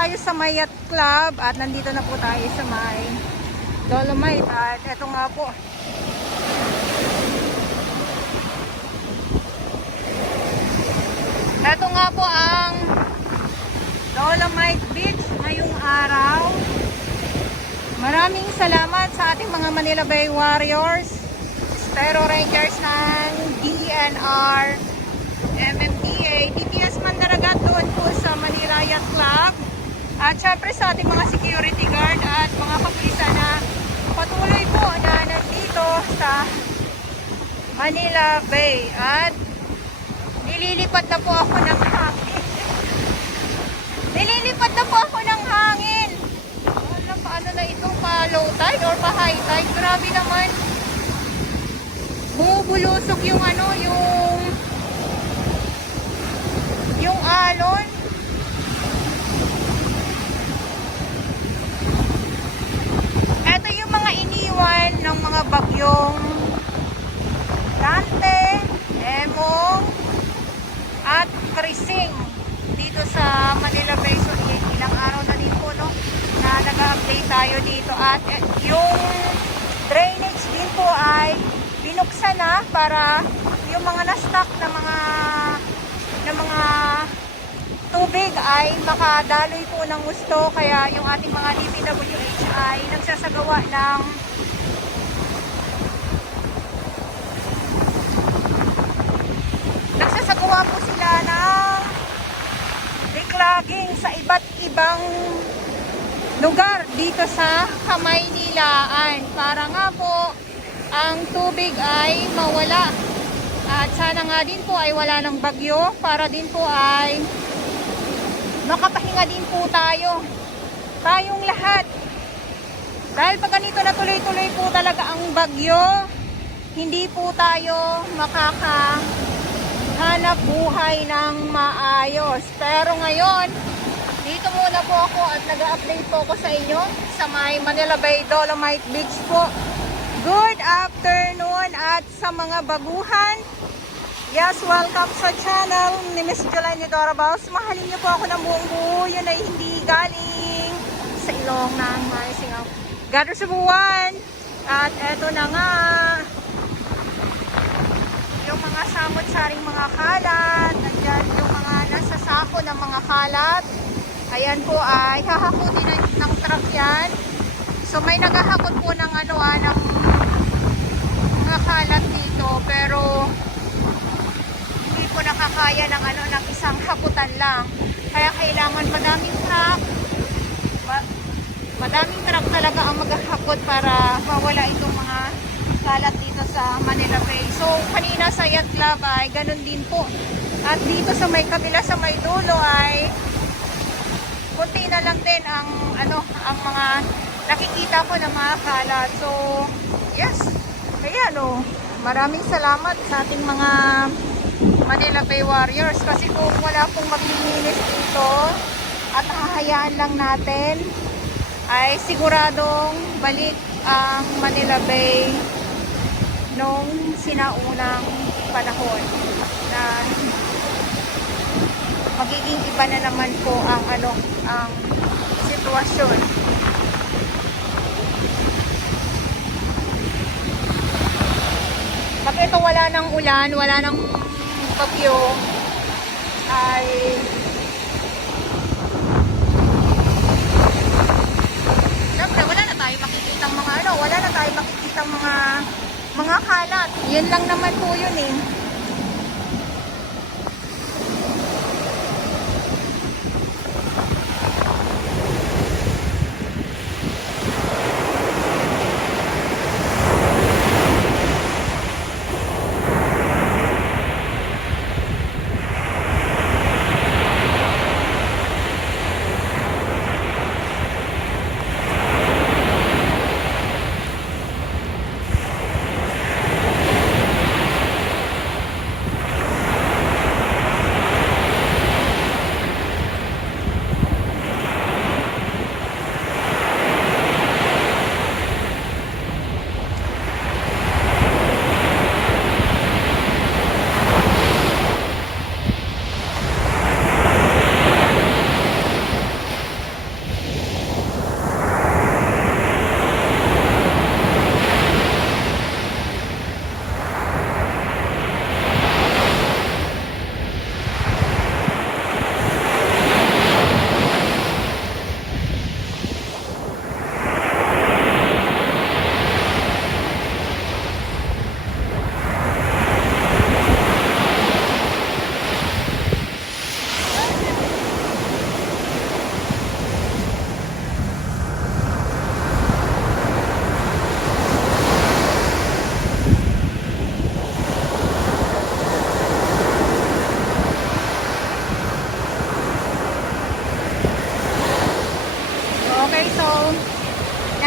tayo sa may yacht club at nandito na po tayo sa may Dolomite. At eto nga po. Eto nga po ang Dolomite Beach ngayong araw. Maraming salamat sa ating mga Manila Bay Warriors, Estero Rangers ng DNR, MMDA, DPS Mandaragat doon po sa Manila Yacht Club. At syempre sa ating mga security guard at mga kapulisan na patuloy po na nandito sa Manila Bay. At nililipat na po ako ng hangin. Nililipat na po ako ng hangin. Paano na itong pa low tide or pa high tide? Grabe naman. Bumubulusok yung ano, yung alon. Ito yung mga iniwan ng mga bagyong Dante, Emong at Krising dito sa Manila Bay. So ilang araw na din po, no, na nag-update tayo dito. At yung drainage din po ay binuksan na para yung mga na-stock na mga tubig ay makadaloy po ng gusto. Kaya yung ating mga DPWH ay nagsasagawa ng po sila ng declogging sa iba't ibang lugar dito sa Kamaynilaan para nga po ang tubig ay mawala. At sana nga din po ay wala ng bagyo para din po ay makapahinga din po tayong lahat. Dahil pag ganito na tuloy-tuloy po talaga ang bagyo, hindi po tayo hanap buhay ng maayos. Pero ngayon, dito muna po ako at nag-update po ako sa inyo sa may Manila Bay Dolomite Beach po. Good afternoon at sa mga baguhan. Yes, welcome sa channel ni Miss Jolene Dorabaus. Mahalin niyo po ako ng buong buo. Yun ay hindi galing sa ilong ng may singaw. Gather sa buwan. At eto na nga. Yung mga samot-saring mga kalat, nandyan yung mga nasa sako ng mga kalat. Ayan po ay hahakutin ng truck yan. So may naghahakot po ng ng mga kalat dito, pero hindi po nakakaya ng isang hakutan lang. Kaya kailangan madaming truck talaga ang maghahakot para mawala itong mga kalat dito sa Manila Bay. So kanina sa yacht club ay ganun din po. At dito sa may kabila sa may dulo ay kunti na lang din ang mga nakikita ko ng mga kalat. So yes. Kaya maraming salamat sa ating mga Manila Bay Warriors kasi kung wala pong maglilinis dito at hahayaan lang natin ay siguradong balik ang Manila Bay nung sinaunang panahon na magiging iba na naman po ang sitwasyon. Pag ito wala ng ulan, wala ng bagyo, ay syempre wala na tayong makikitang mga kalat. Yun lang naman po yun eh.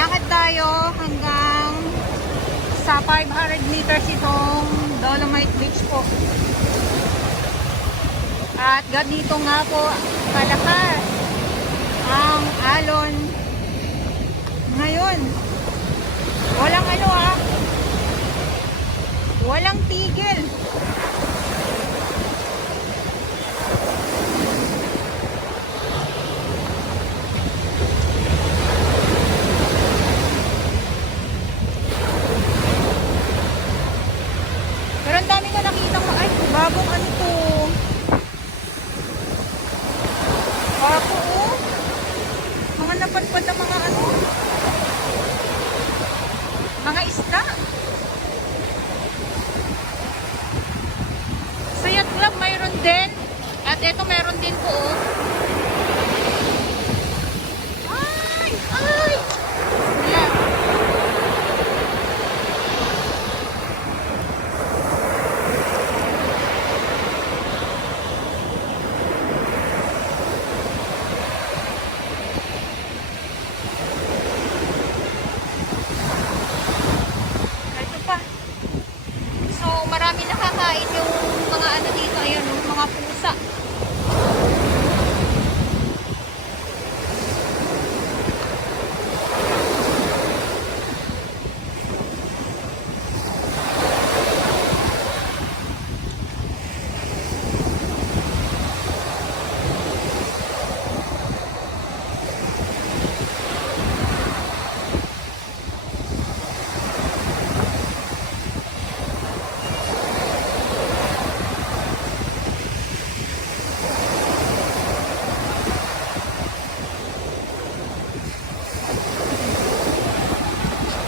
Lakad tayo hanggang sa 500 meters itong Dolomite Beach po. At ganito nga po kalakas ang alon ngayon. Walang walang tigil. Pero ang dami ko nakita ko, ay, bagong ano to. Bago, oh. Mga napadpad na mga ano. Mga isda. Sa yacht club mayroon din. At ito mayroon din po, oh. Ay! Ay! Ayan. Ito pa. So, marami nakakain yung mga ano dito. Ayan, yung mga pusa.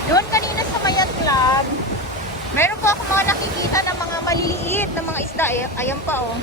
Doon kanina sa Mayan Club, meron po ako mga nakikita ng mga maliliit na mga isda. Ayan pa, oh.